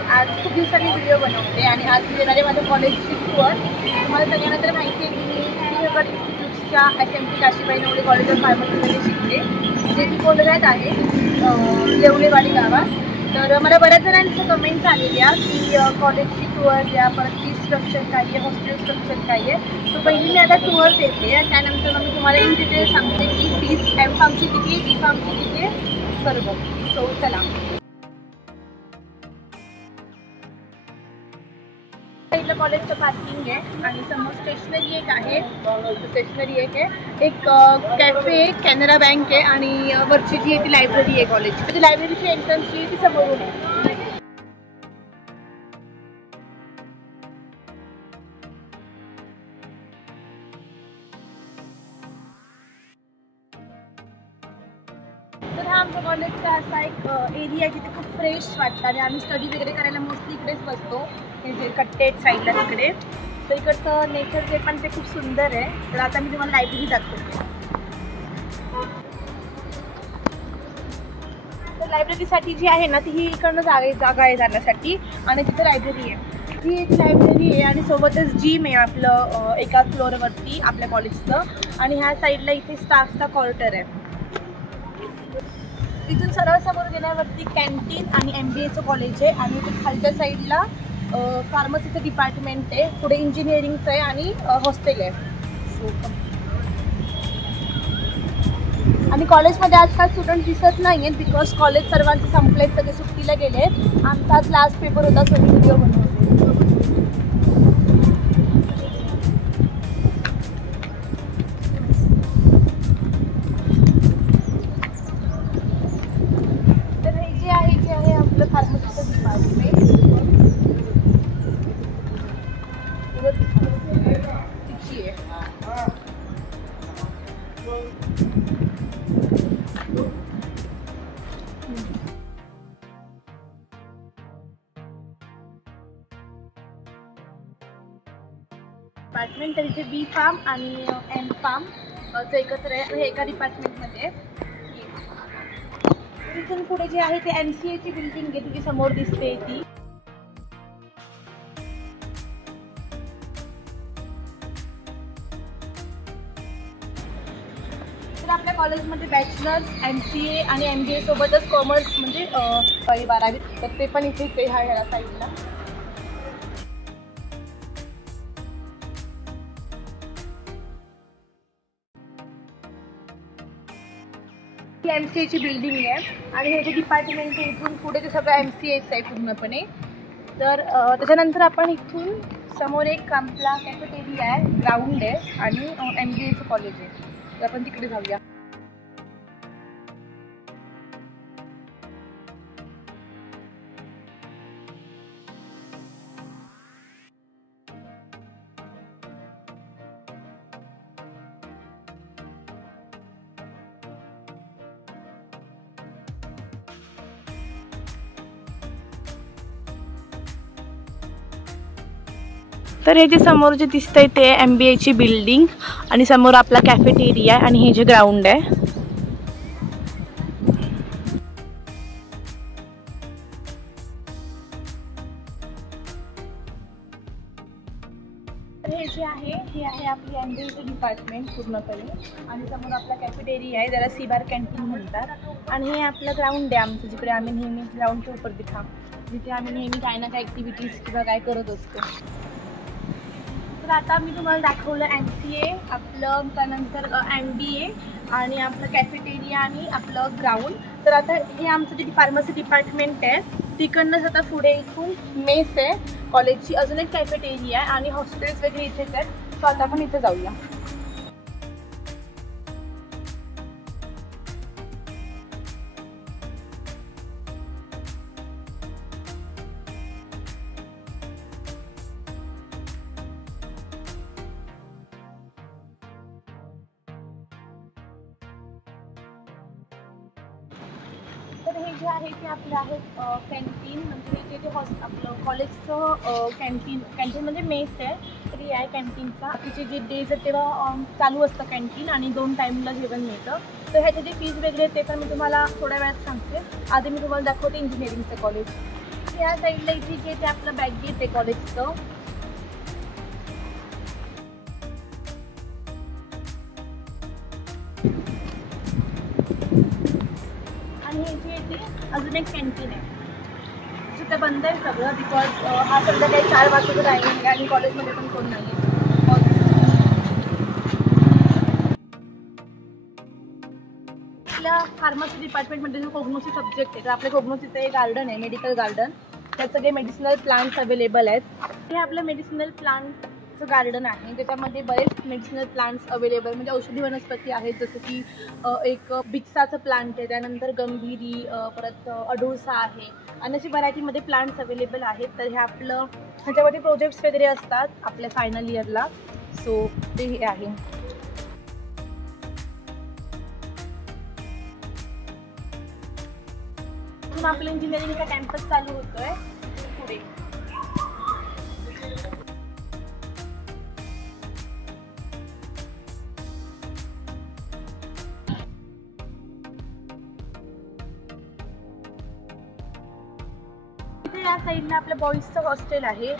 तर आज खूप दिवसांनी व्हिडिओ बनवते आणि आज मी येणार आहे माझ्या कॉलेजची टूर। तुम्हाला सगळ्यांना तर माहिती आहे की मी सिंहगड इन्स्टिट्यूटच्या SMT Kashibai Navale college of फार्मसीमध्ये शिकते, जे की कोलऱ्यात आहे, येवलेवाडी गावात। तर मला बऱ्याच जणांच्या कमेंट्स आलेल्या की कॉलेजची टूर द्या, परत फी स्ट्रक्चर काय आहे, हॉस्टेल स्ट्रक्चर काय आहे। सो पहिली मी आता टूर देते आणि त्यानंतर मी तुम्हाला इन डिटेल सांगते की फीज M.Pharmची किती आहे, B.Pharmची किती आहे, सर्व। सो चला, इथलं कॉलेजचं पार्किंग आहे आणि समोर स्टेशनरी एक आहे, एक कॅफे, कॅनरा बँक आहे आणि वरची जी आहे ती लायब्ररी आहे कॉलेजची। ती लायब्ररीची एंट्रन्स जी ती समोरून आहे। तर हा आमच्या कॉलेजचा असा एक एरिया आहे जिथे खूप फ्रेश वाटतं आणि आम्ही स्टडी वगैरे करायला मोस्टली इकडेच बसतो। हे जे कट्टे आहेत साईडला तिकडे, तर इकडचं नेचर जे पण ते खूप सुंदर आहे। तर आता मी तुम्हाला लायब्ररी दाखवते। तर लायब्ररीसाठी जी आहे ना ती ही इकडनं जागा आहे जाण्यासाठी आणि तिथे लायब्ररी आहे। ही एक लायब्ररी आहे आणि सोबतच जिम आहे आपलं एका फ्लोअरवरती आपल्या कॉलेजचं, आणि ह्या साईडला इथे स्टाफचा क्वार्टर आहे। इथून सरळ समोर गेल्यावरती कॅन्टीन आणि MBAचं कॉलेज आहे आणि इथे खालच्या साईडला फार्मसीचं डिपार्टमेंट आहे, पुढे इंजिनिअरिंगचं आहे आणि हॉस्टेल आहे। आणि कॉलेजमध्ये आजकाल स्टुडंट दिसत नाही आहेत बिकॉज कॉलेज सर्वांचे संपलेत, सगळे सुट्टीला गेले आहेत। आमचा आज लास्ट पेपर होता, सो मी व्हिडिओ बनवते। फार्मसीचं डिपार्टमेंट तिची आहे। डिपार्टमेंट तर इथे B.Pharm आणि M.Pharm चं एकत्र आहे, हे एका डिपार्टमेंटमध्ये। इथून पुढे जे आहे ते MCAची बिल्डिंग आहे, तुझी समोर दिसते ती। तर आपल्या कॉलेजमध्ये बॅचलर्स, MCA आणि MBA सोबतच कॉमर्स म्हणजे 12वी, तर ते पण इथेच आहे ह्या साईडला। MCAची बिल्डिंग आहे आणि हे जे डिपार्टमेंट आहे इथून पुढे ते सगळं MCAचं आहे पूर्णपणे। तर त्याच्यानंतर आपण इथून समोर एक आपला कॅफेटेरिया आहे, ग्राउंड आहे आणि MBAचं कॉलेज आहे, तर आपण तिकडे जाऊया। तर हे जे समोर जे दिसतंय ते MBAची बिल्डिंग आणि समोर आपला कॅफेटेरिया आहे आणि हे जे ग्राउंड आहे। तर हे जे आहे हे आहे आपली MBAचं डिपार्टमेंट पूर्णपणे आणि समोर आपला कॅफेटेरिया आहे, ज्याला C-बार कॅन्टीन म्हणतात। आणि हे आपलं ग्राउंड आहे आमचं, जिकडे आम्ही नेहमी ग्राउंडच्या उपर दिखा, जिथे आम्ही नेहमी काय ना काय ॲक्टिव्हिटीज किंवा काय करत असतो। तर आता मी तुम्हाला दाखवलं MCA आपलं, त्यानंतर MBA आणि आपलं कॅफेटेरिया आणि आपलं ग्राउंड। तर आता हे आमचं जे फार्मसी डिपार्टमेंट आहे तिकडनंच आता पुढे इथून मेस आहे कॉलेजची, अजून एक कॅफेटेरिया आहे आणि हॉस्टेल्स वगैरे इथेच आहेत। सो आता आपण इथे जाऊया। तर हे जे आहे ते आपलं आहे कॅन्टीन, म्हणजे हे जे आपलं कॉलेजचं कॅन्टीन म्हणजे मेस आहे, तर हे आहे कॅन्टीनचा। बाकीचे जे डेज आहेत तेव्हा चालू असतं कॅन्टीन आणि 2 टाईमला जेवण मिळतं। तर ह्याचे जे फीज वगैरे ते पण मी तुम्हाला थोड्या वेळात सांगते। आधी मी तुम्हाला दाखवते इंजिनिअरिंगचं कॉलेज। ह्या साईडला इथे जे ते आपलं बॅक गेट आहे कॉलेजचं. आणि इथे अजून एक कॅन्टीन आहे. ते बंद आहे सगळं बिकॉज हा संध्याकाळी 4 वाजता टायमिंग आहे आणि कॉलेजमध्ये पण कोण नाही आहे. आपल्या फार्मसी डिपार्टमेंटमध्ये जो कोग्नोसी सब्जेक्ट आहे तर आपल्या कोग्नोसीचं एक गार्डन आहे, मेडिकल गार्डन. त्यात सगळे मेडिसिनल प्लांट्स अवेलेबल आहेत. हे आपलं मेडिसिनल प्लांटचं गार्डन आहे. त्याच्यामध्ये बरेच मेडिसिनल प्लांट्स अवेलेबल म्हणजे औषधी वनस्पती आहेत. जसं की एक बिक्साचं प्लांट आहे, त्यानंतर गंभीरी, परत अडुळसा आहे आणि अशी व्हरायटीमध्ये प्लांट्स अवेलेबल आहेत. तर हे आपलं ह्याच्यामध्ये प्रोजेक्ट्स वगैरे असतात आपल्या फायनल इयरला. सो ते हे आहे. आपलं इंजिनिअरिंगचा कॅम्पस चालू होतोय पुढे. इथे या साईडला आपलं बॉईजचं हॉस्टेल आहे.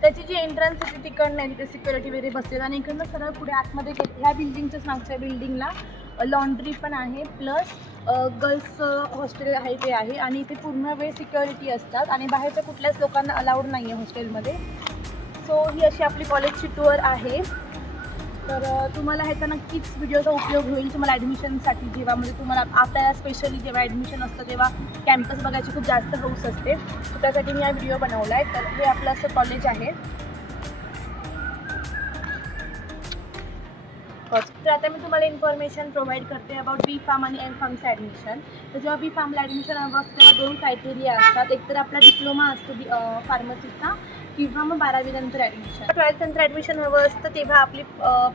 त्याची जी एंट्रन्स आहे तिकडनं आहे, तिथे सिक्युरिटी वगैरे बसलेलं आणि इकडनं सरळ पुढे आतमध्ये ह्या बिल्डिंगच्याच मागच्या बिल्डिंगला लॉन्ड्री पण आहे, प्लस गर्ल्स हॉस्टेल आहे ते आहे आणि इथे पूर्ण वेळ सिक्युरिटी असतात आणि बाहेरच्या कुठल्याच लोकांना अलाउड नाही आहे हॉस्टेलमध्ये. सो ही अशी आपली कॉलेजची टूर आहे. तर तुम्हाला ह्याचा नक्कीच व्हिडिओचा उपयोग होईल तुम्हाला ॲडमिशनसाठी. जेव्हा म्हणजे तुम्हाला आपल्याला स्पेशली जेव्हा ॲडमिशन असतं तेव्हा कॅम्पस बघायची खूप जास्त हौस असते. तर त्यासाठी मी हा व्हिडिओ बनवला आहे. तर हे आपलं असं कॉलेज आहे. तर आता मी तुम्हाला इन्फॉर्मेशन प्रोव्हाइड करते अबाउट बी फार्म आणि एम फार्मचं ॲडमिशन. तर जेव्हा बी फार्मला ॲडमिशन हवं असतं तेव्हा 2 क्रायटेरिया असतात. एक तर आपला डिप्लोमा असतो फार्मसीचा किंवा मग 12वी नंतर ॲडमिशन. 12th नंतर ॲडमिशन हवं असतं तेव्हा आपली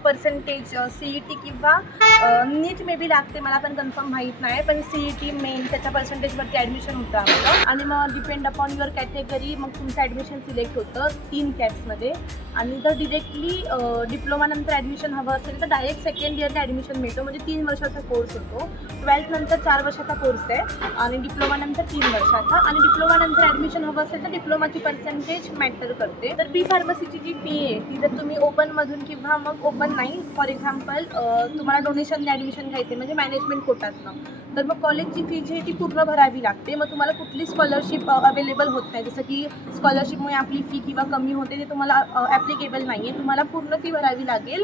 पर्सेंटेज CET किंवा नीट मे बी लागते, मला पण कन्फर्म माहीत नाही, पण CET मेन त्याच्या पर्सेंटेजवरती ॲडमिशन होतं आपलं. आणि मग डिपेंड अपॉन युअर कॅटेगरी मग तुमचं ॲडमिशन सिलेक्ट होतं 3 कॅप्समध्ये. आणि जर डिरेक्टली डिप्लोमा नंतर ॲडमिशन हवं असेल तर डायरेक्ट सेकंड इयरला ॲडमिशन मिळतं, म्हणजे 3 वर्षाचा कोर्स होतो. 12th नंतर 4 वर्षाचा कोर्स आहे आणि डिप्लोमा नंतर 3 वर्षाचा. आणि डिप्लोमा नंतर ॲडमिशन हवं असेल तर डिप्लोमाची पर्सेंटेज मॅटर करते. तर बी फार्मसीची जी फी आहे ती जर तुम्ही ओपनमधून किंवा मग ओपन नाही, फॉर एक्झाम्पल तुम्हाला डोनेशनने ॲडमिशन घ्यायचे म्हणजे मॅनेजमेंट कोटातनं, तर मग कॉलेजची फी जी आहे ती पूर्ण भरावी लागते. मग तुम्हाला कुठली स्कॉलरशिप अवेलेबल होत नाही, जसं की स्कॉलरशिपमुळे आपली फी किंवा कमी होते ते तुम्हाला ॲप्लिकेबल नाही आहे. तुम्हाला पूर्ण फी भरावी लागेल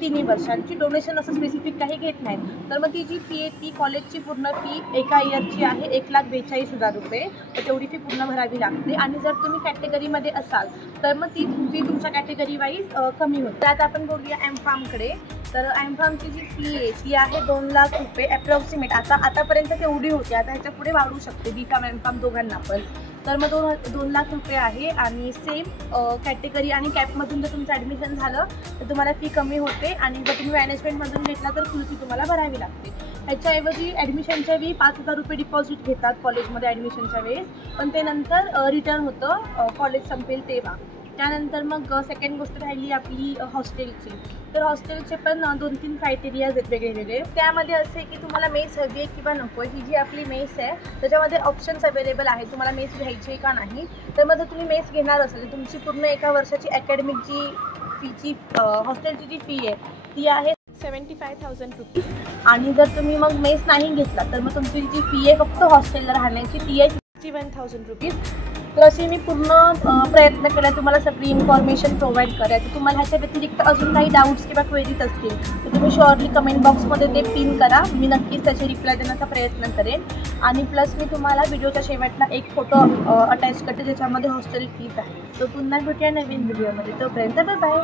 3 वर्षांची. डोनेशन असं स्पेसिफिक काही घेत नाहीत. तर मग ती जी फी आहे ती कॉलेजची पूर्ण फी एका इयरची आहे 1,42,000 रुपये. तर तेवढी फी पूर्ण भरावी लागते. आणि जर तुम्ही कॅटेगरीमध्ये असाल तर मग ती फी तुमच्या कॅटेगरी वाईज कमी होते. तर आता आपण बघूया एम फार्मकडे. तर एम फार्मची जी फी आहे ती आहे 2 लाख रुपये ॲप्रॉक्सिमेट. आतापर्यंत तेवढी होती, आता ह्याच्या पुढे वाढू शकते बी फार्म एम फार्म दोघांना पण. तर मग 2 लाख रुपये आहे. आणि सेम कॅटेगरी आणि कॅपमधून जर तुमचं ॲडमिशन झालं तर तुम्हाला फी कमी होते. आणि जर तुम्ही मॅनेजमेंटमधून घेतला तर फुल फी तुम्हाला भरावी लागते. ह्याच्याऐवजी ॲडमिशनच्या वेळी 5,000 रुपये डिपॉझिट घेतात कॉलेजमध्ये ॲडमिशनच्या वेळेस, पण ते नंतर रिटर्न होतं कॉलेज संपेल तेव्हा. त्यानंतर मग सेकंड गोष्ट राहिली आपली हॉस्टेलची. तर हॉस्टेलचे पण 2-3 क्रायटेरियाज आहेत वेगळे वेगळे. त्यामध्ये असे की तुम्हाला मेस हवी आहे किंवा नको आहे. ही जी आपली मेस आहे त्याच्यामध्ये ऑप्शन्स अवेलेबल आहेत तुम्हाला मेस घ्यायची आहे का नाही. तर मग जर तुम्ही मेस घेणार असाल तर तुमची पूर्ण एका वर्षाची अकॅडमिक जी फीची हॉस्टेलची जी फी आहे ती आहे 75,000 रुपीज. आणि जर तुम्ही मग मेस नाही घेतला तर मग तुमची जी फी आहे फक्त हॉस्टेलला राहण्याची ती आहे 61,000 रुपीज. तर असे मी पूर्ण प्रयत्न केला तुम्हाला सगळी इन्फॉर्मेशन प्रोव्हाइड करायचं. तुम्हाला ह्याच्या व्यतिरिक्त अजून काही डाऊट्स किंवा क्वेरीज असतील तर तुम्ही शुअरली कमेंट बॉक्समध्ये ते पिन करा. मी नक्कीच त्याचे रिप्लाय देण्याचा प्रयत्न करेन. आणि प्लस मी तुम्हाला व्हिडिओच्या शेवटला एक फोटो अटॅच करते ज्याच्यामध्ये हॉस्टेल फीज आहे. तर पुन्हा भेटूया नवीन व्हिडिओमध्ये. तोपर्यंत बाय.